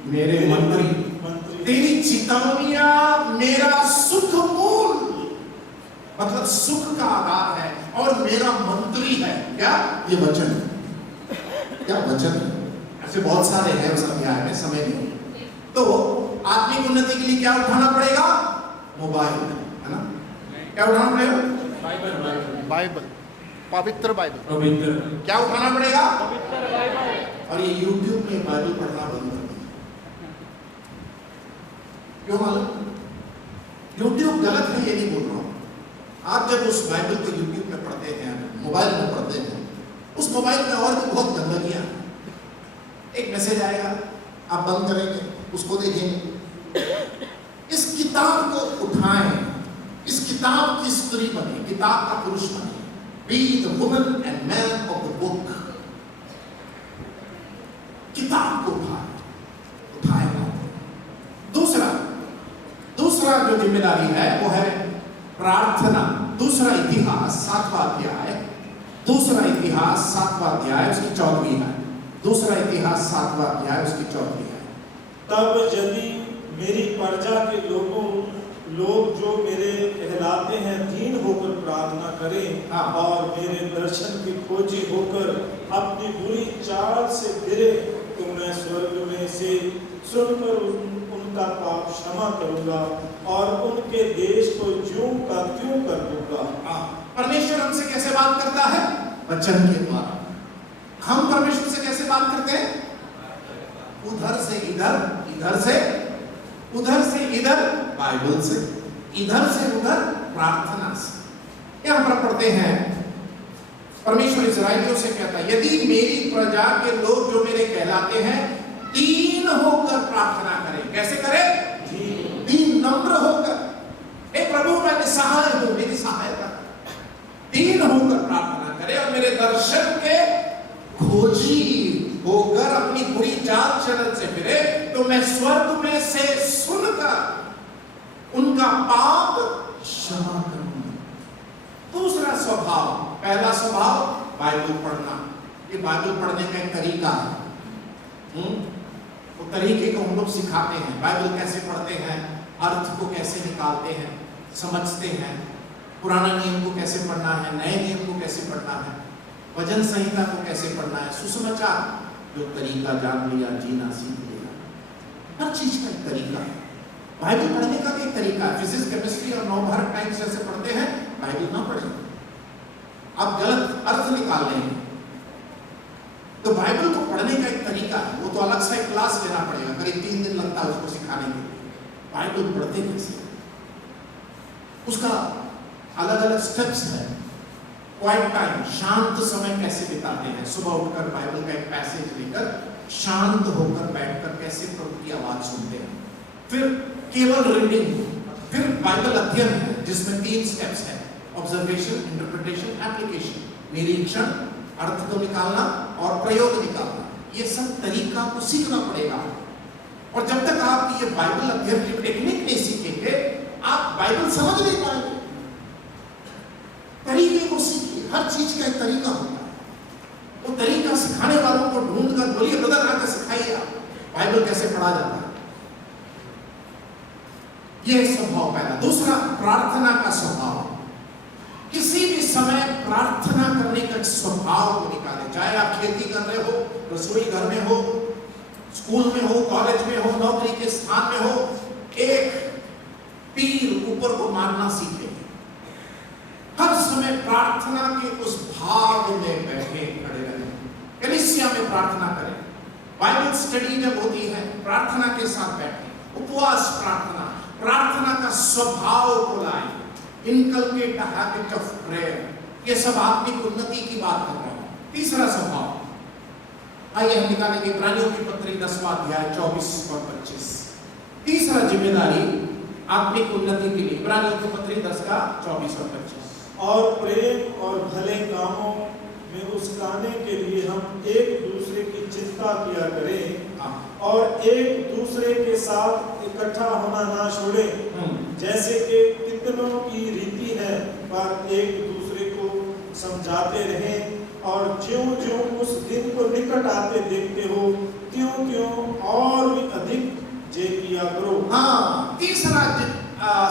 मेरे मंत्री, तेरी चेतावनियां मेरा सुख मूल, मतलब सुख का आधार है और मेरा मंत्री है। क्या? ये वचन। क्या वचन? ऐसे बहुत सारे हैं उस अध्याय में, समय नहीं। तो आत्मिक उन्नति के लिए क्या उठाना पड़ेगा? मोबाइल, है ना? क्या उठाना पड़ेगा? बाइबल, पवित्र बाइबल। पवित्र क्या उठाना पड़ेगा? पवित्र बाइबल। और ये YouTube में बाइबल पढ़ना बंद कर दिया। क्यों मालूम? YouTube गलत है ये नहीं बोल रहा हूं। आप जब उस बाइबल को YouTube में पढ़ते हैं, मोबाइल में पढ़ते हैं, उस मोबाइल में और भी बहुत गंदगियां। एक मैसेज आएगा, आप बंद करेंगे, उसको देखेंगे। इस किताब को उठाएं, इस किताब की स्त्री बने, किताब का पुरुष बने। Be the woman and man of the book। किताब को उठाएगा। दूसरा जो जिम्मेदारी है वो है प्रार्थना। दूसरा इतिहास 7वां अध्याय दूसरा इतिहास 7वां अध्याय उसकी 14वीं आयत। दूसरा इतिहास 7वां अध्याय उसकी 14वीं आयत। तब यदि मेरी प्रजा के लोग जो मेरे कहलाते हैं दीन होकर प्रार्थना करें और मेरे दर्शन की खोजी होकर अपनी बुरी चाल से फिरे, तो मैं स्वर्ग में से सुनकर उनका पाप क्षमा करूंगा और उनके देश को ज्यों का त्यों कर दूंगा। परमेश्वर हमसे कैसे बात करता है? वचन के द्वारा। हम परमेश्वर से कैसे बात करते हैं? उधर से इधर, इधर से उधर से इधर, बाइबल से, इधर से उधर, प्रार्थना से। यहां पर पढ़ते हैं परमेश्वर इस्राएलियों से कहता है, यदि मेरी प्रजा के लोग जो मेरे कहलाते हैं दीन होकर प्रार्थना करें। कैसे करें? दीन, नम्र होकर। हे प्रभु मैं निसहाय हूं, मेरी सहायता। दीन होकर प्रार्थना करें और मेरे दर्शन के खोजी होकर अपनी बुरी चाल चलन से फिरे, तो मैं स्वर्ग में से सुनकर उनका पाप क्षमा करूंगा। दूसरा स्वभाव, पहला स्वभाव बाइबल पढ़ना। ये बाइबल पढ़ने का एक तरीका है। वो तरीके को हम लोग सिखाते हैं। बाइबल कैसे पढ़ते हैं, अर्थ को कैसे निकालते हैं, समझते हैं, पुराना नियम को कैसे पढ़ना है, नए नियम को कैसे पढ़ना है, वचन संहिता को कैसे पढ़ना है, सुसमाचार जो तरीका जान लिया, जीना सीख लिया। हर चीज का एक तरीका है। बाइबल पढ़ने का भी एक तरीका है। फिजिक्स, केमिस्ट्री और नवभारत टाइम्स जैसे पढ़ते हैं, बाइबल ना पढ़ें। आप गलत अर्थ निकाल रहे हैं। तो बाइबल को पढ़ने का एक तरीका है। वो तो अलग से एक क्लास लेना पड़ेगा, करीब 3 दिन लगता है उसको सिखाने के लिए। बाइबल पढ़ते कैसे, उसका अलग अलग स्टेप्स है। क्वाइट टाइम, शांत समय कैसे बिताते हैं। सुबह उठकर बाइबल का एक पैसेज लेकर शांत होकर बैठकर कैसे प्रभु की आवाज सुनते हैं। फिर केवल रीडिंग, फिर बाइबल अध्ययन है जिसमें 3 स्टेप्स है, ऑब्जर्वेशन, इंटरप्रिटेशन, एप्लीकेशन। निरीक्षण, अर्थ को निकालना और प्रयोग निकालना। ये सब तरीका को सीखना पड़ेगा। और जब तक आप ये बाइबल अध्ययन की टेक्निक नहीं सीखेंगे, आप बाइबल समझ नहीं पाएंगे। तरीके को सीखिए। हर चीज का एक तरीका होता है। वो तरीका सिखाने वालों को ढूंढ कर बोलिए, ब्रदर आकर सिखाइए आप बाइबल कैसे पढ़ा जाता है। यह स्वभाव पहला। दूसरा, प्रार्थना का स्वभाव। किसी भी समय प्रार्थना करने का स्वभाव को निकालें। चाहे आप खेती कर रहे हो, रसोई घर में हो, स्कूल में हो, कॉलेज में हो, नौकरी के स्थान में हो, एक तीर ऊपर को मारना सीखें। हर समय प्रार्थना के उस भाव में बैठे खड़े रहें। कलीसिया में प्रार्थना करें। बाइबल स्टडी जब होती है, प्रार्थना के साथ बैठें। उपवास प्रार्थना, प्रार्थना का स्वभाव को लाएं। Inculcate the habit of prayer. ये सब आत्मिक उन्नति की बात कर रहा हूं। तीसरा स्वभाव, आइए हम निकालेंगे इब्रानियों की पत्री 10वां अध्याय 24 और 25। तीसरा जिम्मेदारी आत्मिक उन्नति के लिए, इब्रानियों की पत्री 10 का 24 और 25। और प्रेम और भले कामों में उसकाने के लिए हम एक दूसरे की चिंता किया करें और एक दूसरे के साथ इकट्ठा होना ना छोड़ें, जैसे कि कितनों की रीति है, पर एक दूसरे को समझाते रहें और ज्यों-ज्यों उस दिन को निकट आते देखते हो, त्यों-त्यों और भी अधिक जे किया करो। तीसरा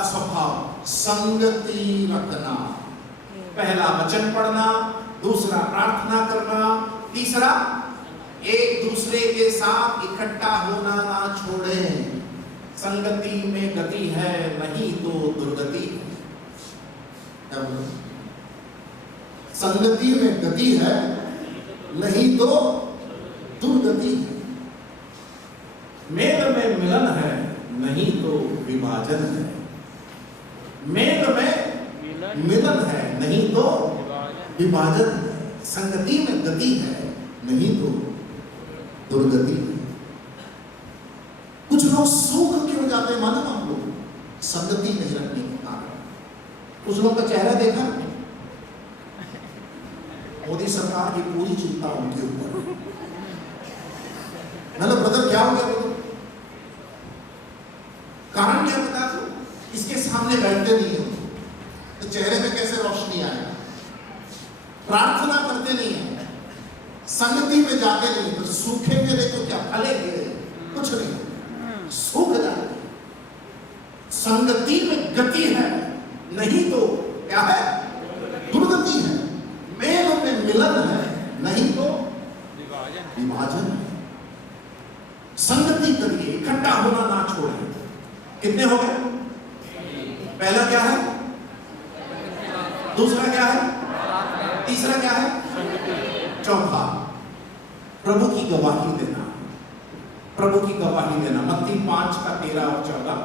स्वभाव, संगति रखना। पहला वचन पढ़ना, दूसरा प्रार्थना करना, तीसरा एक दूसरे के साथ इकट्ठा होना ना छोड़ें। संगति में गति है, नहीं तो दुर्गति है। संगति में गति है, नहीं तो दुर्गति है। मेल में मिलन है, नहीं तो विभाजन है। मेल में मिलन है, नहीं तो विभाजन है। संगति में गति है, नहीं तो दुर्गति है। कुछ लोग सूख के हो जाते हैं, मालूम आप लोग, संगति नहीं रखने के कारण। कुछ लोगों का चेहरा देखा, मोदी सरकार की पूरी चिंता उनके ऊपर। मतलब ब्रदर क्या हो गया, कारण क्या बता दो, इसके सामने बैठते नहीं हो तो चेहरे पे कैसे रोशनी आएगा। प्रार्थना करते नहीं है, संगति में जाते नहीं, तो सूखेंगे नहीं तो क्या फलेंगे? कुछ नहीं, सूख जाएंगे। संगति में गति है, नहीं तो क्या है? दुर्गति है। मेल में मिलन है, नहीं तो विभाजन है। संगति करिए, इकट्ठा होना ना छोड़ें। कितने हो गए? पहला क्या है? दूसरा क्या है? तीसरा क्या है? चौथा प्रभु की गवाही देना। प्रभु की गवाही देना। मत्ती 5 का 13 और 14,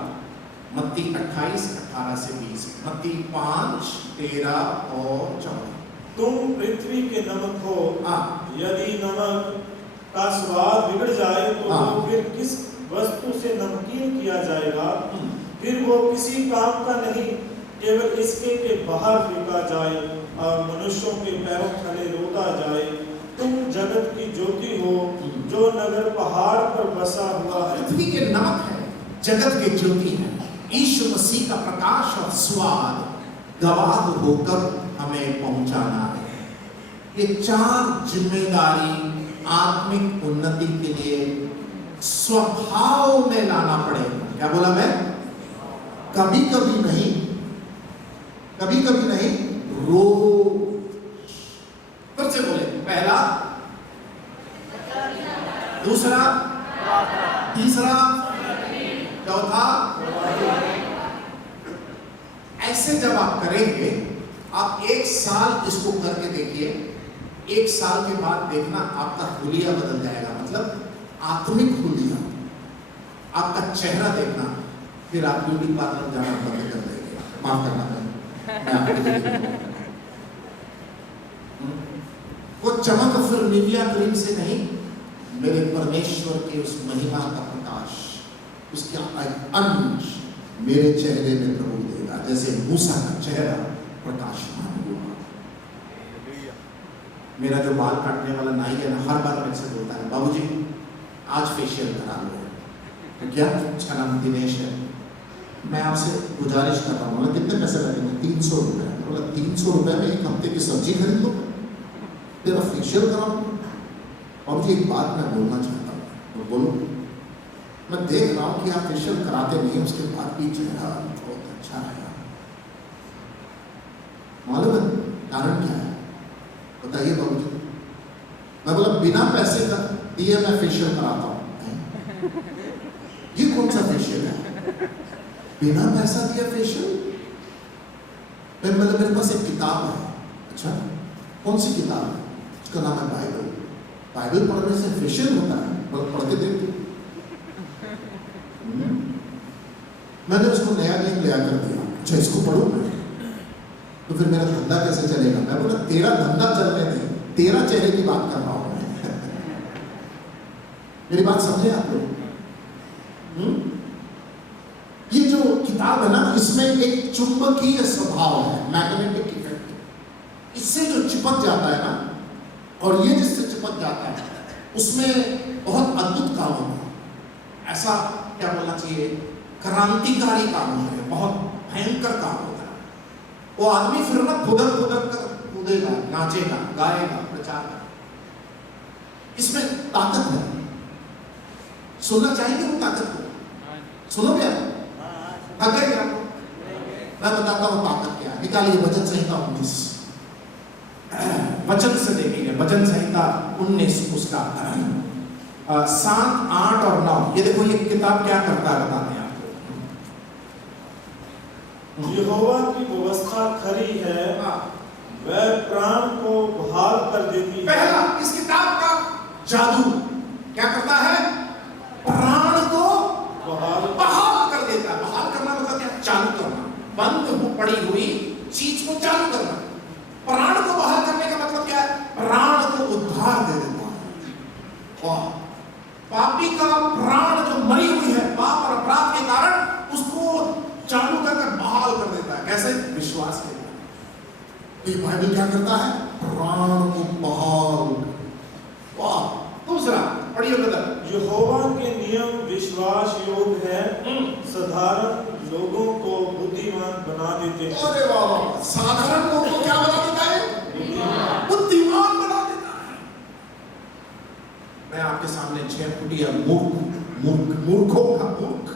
मत्ती 28 18 से 20, मत्ती 5 13 और 14। तुम पृथ्वी के नमक हो, यदि नमक का स्वाद बिगड़ जाए तो वो फिर किस वस्तु से नमकीन किया जाएगा? फिर वो किसी काम का नहीं, केवल इसके के बाहर फेंका जाए और मनुष्यों के पैरों तले रोता जाए। तुम जगत की ज्योति हो, जो नगर पहाड़ पर बसा हुआ है। पृथ्वी के नमक है, जगत के ज्योति है। यीशु मसीह का प्रकाश और स्वाद गवाह होकर हमें पहुंचाना है। ये 4 जिम्मेदारी आत्मिक उन्नति के लिए स्वभाव में लाना पड़ेगा। क्या बोला मैं? कभी कभी नहीं, कभी कभी नहीं, रोज। फिर से बोले, पहला, दूसरा, तीसरा, चौथा। ऐसे जब आप करेंगे, आप 1 साल इसको करके देखिए, 1 साल के बाद देखना आपका हुलिया बदल जाएगा, मतलब आत्मिक हुलिया। आपका चेहरा देखना, फिर आप ब्यूटी पार्लर जाना बंद कर देंगे। माफ करना मैं आपको वो चमक फिर निविया क्रीम से नहीं, मेरे परमेश्वर के उस महिमा का प्रकाश, उसका अंश मेरे चेहरे में प्रभु देगा, जैसे मूसा का चेहरा प्रकाशमान हुआ। मेरा जो बाल काटने वाला नाई है ना, हर बार मेरे से बोलता है, बाबूजी आज फेशियल करा लो। तो क्या? उसका नाम दिनेश है। मैं आपसे गुजारिश कर रहा हूँ, कितने पैसे लगेंगे? 300 रुपये। बोला 300 रुपये में 1 हफ्ते की सब्जी खरीद लो, तेरा फेशियल कराओ। बाबूजी एक बात मैं बोलना चाहता हूँ। तो बोलो। मैं देख रहा हूँ कि आप फेशियल कराते नहीं, उसके बाद भी चेहरा बहुत अच्छा है। मालूम है कारण क्या है? बताइए बाबूजी। मैं बोला बिना पैसे का दिए मैं फेशियल कराता हूँ। ये कौन सा फेशियल है? बिना पैसा दिया फेशियल? मेरे पास एक किताब है। अच्छा, कौन सी किताब है? उसका नाम है बाइबल। बाइबल पढ़ने से फेशियल होता है? पढ़ के देखिए। मैंने उसको नया नियम लिया कर दिया, अच्छा इसको पढ़ो मैं, तो फिर मेरा धंधा कैसे चलेगा? मैं बोला तेरा धंधा चलने दे, तेरा चेहरे की बात कर रहा हूं मैं। मेरी बात समझे आप लोग? ये जो किताब है ना, इसमें एक चुंबकीय स्वभाव है, मैग्नेटिक इफेक्ट। इससे जो चिपक जाता है ना, और ये जिससे चिपक जाता है, उसमें बहुत अद्भुत काम होता है। ऐसा क्या बोलना चाहिए, क्रांतिकारी काम है, बहुत भयंकर काम होता है। वो आदमी फिर ना खुदक खुदक कर कूदेगा, नाचेगा, गाएगा, प्रचार करेगा। इसमें ताकत है। सुनना चाहेंगे वो ताकत को? सुनोगे आप? थक गए क्या? मैं बताता हूँ ताकत क्या है। निकालिए वचन संहिता 19, वचन से देखेंगे। वचन संहिता 19 उसका 7, 8 और 9। ये देखो ये किताब क्या करता है, बताते हैं आपको। यहोवा की व्यवस्था खरी है, वह प्राण को बहाल कर देती है। पहला इस किताब का जादू क्या करता है? प्राण को बहाल कर देता है। बहाल करना मतलब क्या? चालू करना, बंद हो पड़ी हुई चीज को चालू करना। प्राण को बहाल करने का मतलब क्या है? प्राण को उद्धार दे देता है। और पापी का प्राण जो मरी हुई है पाप और अपराध के कारण, उसको चालू कर बहाल कर देता है। कैसे? विश्वास के द्वारा। ये बाइबल क्या करता है? प्राण को बहाल। वाह। दूसरा पढ़िए ब्रदर। यहोवा के नियम विश्वास योग्य है, साधारण लोगों को बुद्धिमान बना देते हैं। अरे वाह, साधारण लोगों को क्या बना देता है? be a मूर्खों का मूर्ख,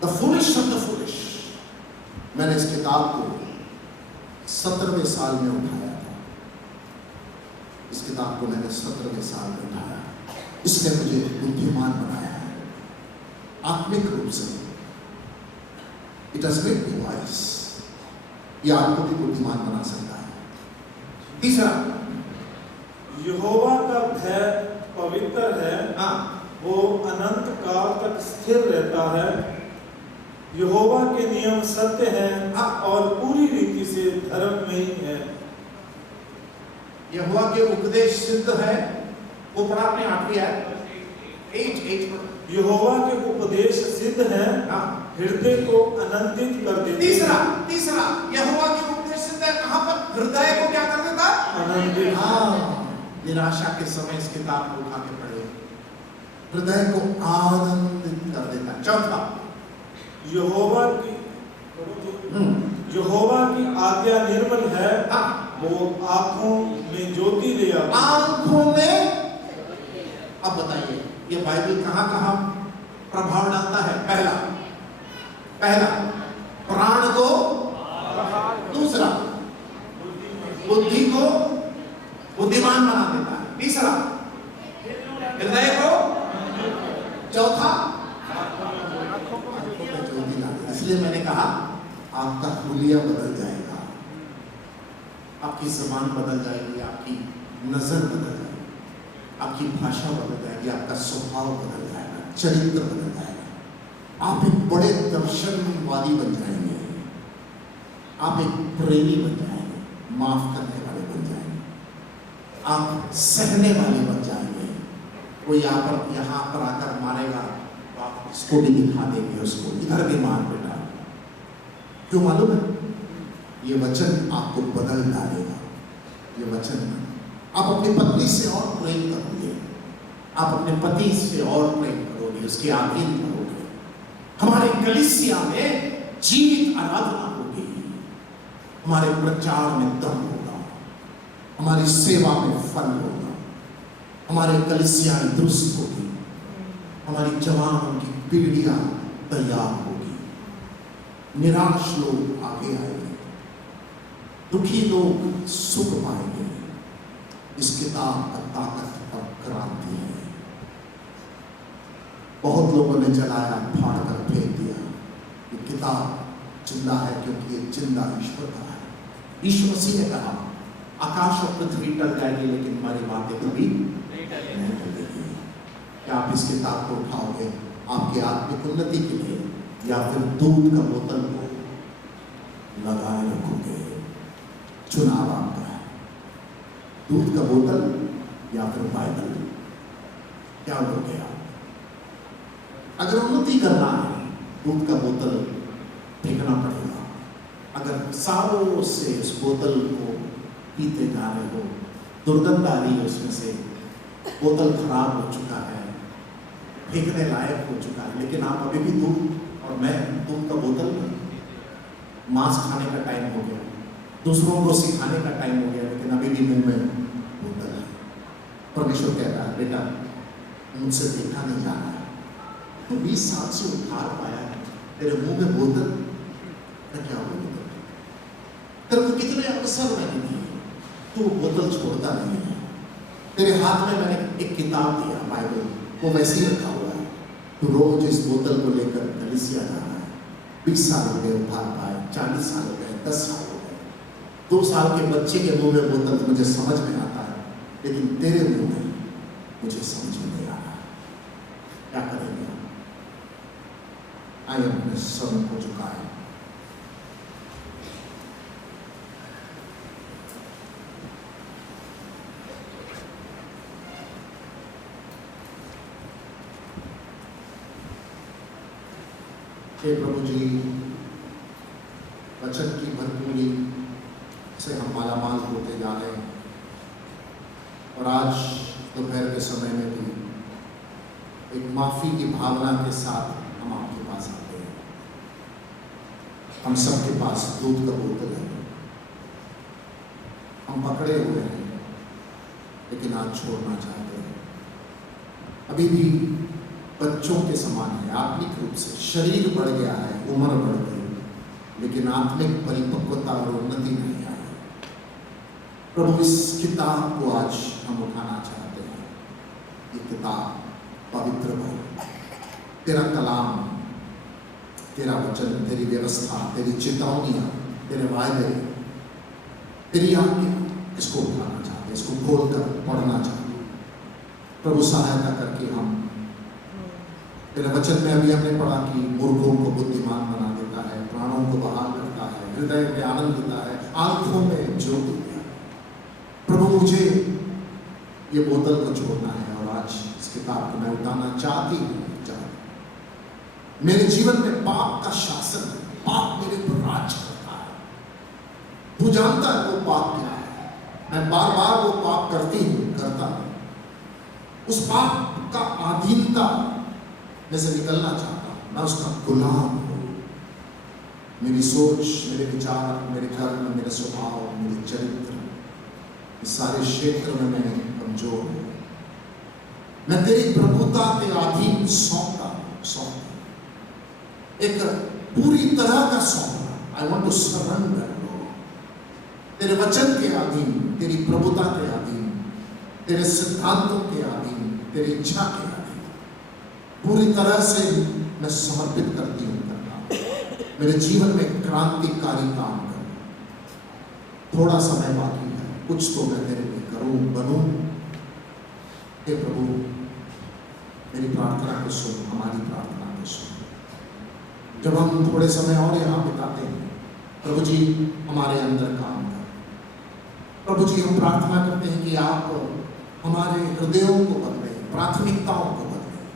the foolish of the foolish। मैंने इस किताब को 17वें साल में उठाया था। इस किताब को मैंने 17वें साल में उठाया। इसने मुझे बुद्धिमान बनाया है आत्मिक रूप से। It has made me wise। ये आपको भी बुद्धिमान बना सकता है। तीसरा, यहोवा का भय पवित्र है, वो अनंत काल तक स्थिर रहता है। यहोवा के नियम सत्य हैं और पूरी रीति से धर्ममयी है। यहोवा के उपदेश सिद्ध है। वो पढ़ा आपने 8वीं आयत 8 पर। यहोवा के उपदेश सिद्ध हैं, हृदय को आनंदित कर देते। तीसरा यहोवा के उपदेश सिद्ध है। कहां पर? हृदय को क्या कर देता? आनंदित। निराशा के समय इस किताब को उठा के पढ़े, हृदय को आनंदित कर देता है। चौथा, यहोवा की आज्ञा निर्मल है, वो आंखों में ज्योति ले आता है। आंखों में। अब बताइए ये बाइबल कहां प्रभाव डालता है? पहला प्राण को, दूसरा बुद्धि को बुद्धिमान बना देता है, तीसरा हृदय को, चौथा इसलिए मैंने कहा आपका हुलिया बदल जाएगा, आपकी जबान बदल जाएगी, आपकी नजर बदल जाएगी, आपकी भाषा बदल जाएगी, आपका स्वभाव बदल जाएगा, चरित्र बदल जाएगा। आप एक बड़े दर्शनवादी बन जाएंगे, आप एक प्रेमी बन जाएंगे, माफ करने वाले बन जाएंगे, आप सहने वाले बन जाएंगे। कोई यहाँ पर आकर मारेगा तो आप इसको भी दिखा देंगे, उसको इधर भी मार बेटा। क्यों मालूम है? ये वचन आपको बदल डालेगा। ये वचन आप अपनी पत्नी से और प्रेम करोगे, आप अपने पति से और प्रेम करोगे, उसके अधीन करोगे। हमारे कलीसिया में जीवित आराधना होगी, हमारे प्रचार में दम होगा, हमारी सेवा में फल होगा, हमारे कलीसिया दुरुस्त होगी, हमारी जवानों की पीढ़ियां तैयार होगी, निराश लोग आगे आएंगे, दुखी लोग सुख पाएंगे। इस किताब का ताकत और क्रांति है। बहुत लोगों ने जलाया, फाड़ कर फेंक दिया। ये किताब जिंदा है क्योंकि ये जिंदा ईश्वर का है। यीशु मसीह ने कहा आकाश और पृथ्वी टल जाएगी लेकिन हमारी बातें कभी नहीं टलेगी। क्या आप इस किताब को उठाओगे आपकी आत्मिक उन्नति के लिए, या फिर दूध का बोतल को लगाए रखोगे? चुनाव आपका है, दूध का बोतल या फिर बाइबल। क्या लोगे आप? अगर उन्नति करना है दूध का बोतल फेंकना पड़ेगा। अगर सालों से उस बोतल को पीते जा रहे हो, दुर्गंध आ रही है उसमें से, बोतल खराब हो चुका है, फेंकने लायक हो चुका है, लेकिन आप अभी भी दूध और मैं दूध का बोतल, मांस खाने का टाइम हो गया, दूसरों को सिखाने का टाइम हो गया, लेकिन अभी भी मुंह में बोतल है। परमेश्वर कह रहा है बेटा मुझसे देखा नहीं जा रहा है, तो 20 साल से उधार पाया है, तेरे मुंह में बोतल, मैं क्या बोलूं? तेरे को कितने अवसर मैंने दिए, तू बोतल छोड़ता नहीं है। तेरे हाथ में मैंने एक किताब दिया बाइबल, वो वैसे ही रखा हुआ है, तू रोज इस बोतल को लेकर कलीसिया जा रहा है। 20 साल हो गए उधार पाए, 40 साल हो गए, 10 साल हो गए। 2 साल के बच्चे के मुंह में बोतल मुझे समझ में आता है, लेकिन तेरे मुंह में मुझे समझ में नहीं आ रहा। क्या करेंगे? आइए अपने सर को झुकाएं। हे प्रभु जी, वचन की भरपूरी से हम मालामाल होते जा रहे हैं, और आज दोपहर के समय में भी एक माफी की भावना के साथ हम आपके पास आते हैं। हम सबके पास दूध का बोतल है, हम पकड़े हुए हैं, लेकिन आज छोड़ना चाहते हैं। अभी भी बच्चों के समान है, आत्मिक रूप से शरीर बढ़ गया है, उम्र बढ़ गई, लेकिन आत्मिक परिपक्वता और उन्नति नहीं आई। प्रभु इस किताब को आज हम उठाना चाहते हैं। ये किताब पवित्र है, तेरा कलाम, तेरा वचन, तेरी व्यवस्था, तेरी चेतावनियां, तेरे वायदे, तेरी आज्ञा, इसको उठाना चाहते हैं, इसको खोलकर पढ़ना चाहते हैं। प्रभु सहायता करके हम, तेरे वचन में अभी हमने पढ़ा कि मूर्खों को बुद्धिमान बना देता है, प्राणों को बहाल करता है, हृदय में आनंद देता है, आंखों में ज्योति देता है। प्रभु मुझे ये बोतल को छोड़ना है और आज इस किताब को मैं उठाना चाहती हूँ। मेरे जीवन में पाप का शासन, पाप मेरे पर राज करता है। तू जानता है वो पाप क्या है, मैं बार बार वो पाप करता हूं। उस पाप का अधीनता में से निकलना चाहता हूं, मैं उसका गुलाम हूं। मेरी सोच, मेरे विचार, मेरे कर्म, मेरे स्वभाव, मेरे चरित्र, इस सारे क्षेत्र में मैं कमजोर हूं। मैं तेरी प्रभुता के अधीन सौंपता एक पूरी तरह का सौंपना। I want to surrender. तेरे वचन के अधीन, तेरी प्रभुता के अधीन, तेरे सिद्धांतों के अधीन, तेरी इच्छा के अधीन पूरी तरह से मैं समर्पित करती हूँ करना। मेरे जीवन में क्रांतिकारी काम करना। थोड़ा समय बाकी है, कुछ तो मैं तेरे लिए करूं, बनूं। हे प्रभु, मेरी प्रार्थना को सुन, हमारी प्रार्थना को सुन। जब हम थोड़े समय और यहाँ बिताते हैं, प्रभु जी हमारे अंदर काम कर। प्रभु जी हम प्रार्थना करते हैं कि आप हमारे हृदयों को बदलें, प्राथमिकताओं को बदलें,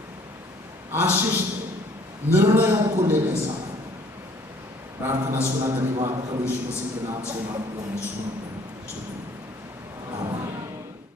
आशीष दें, निर्णयों को लेने सा। प्रार्थना सुना, धन्यवाद प्रभु यीशु मसीह के नाम से मांगते हैं।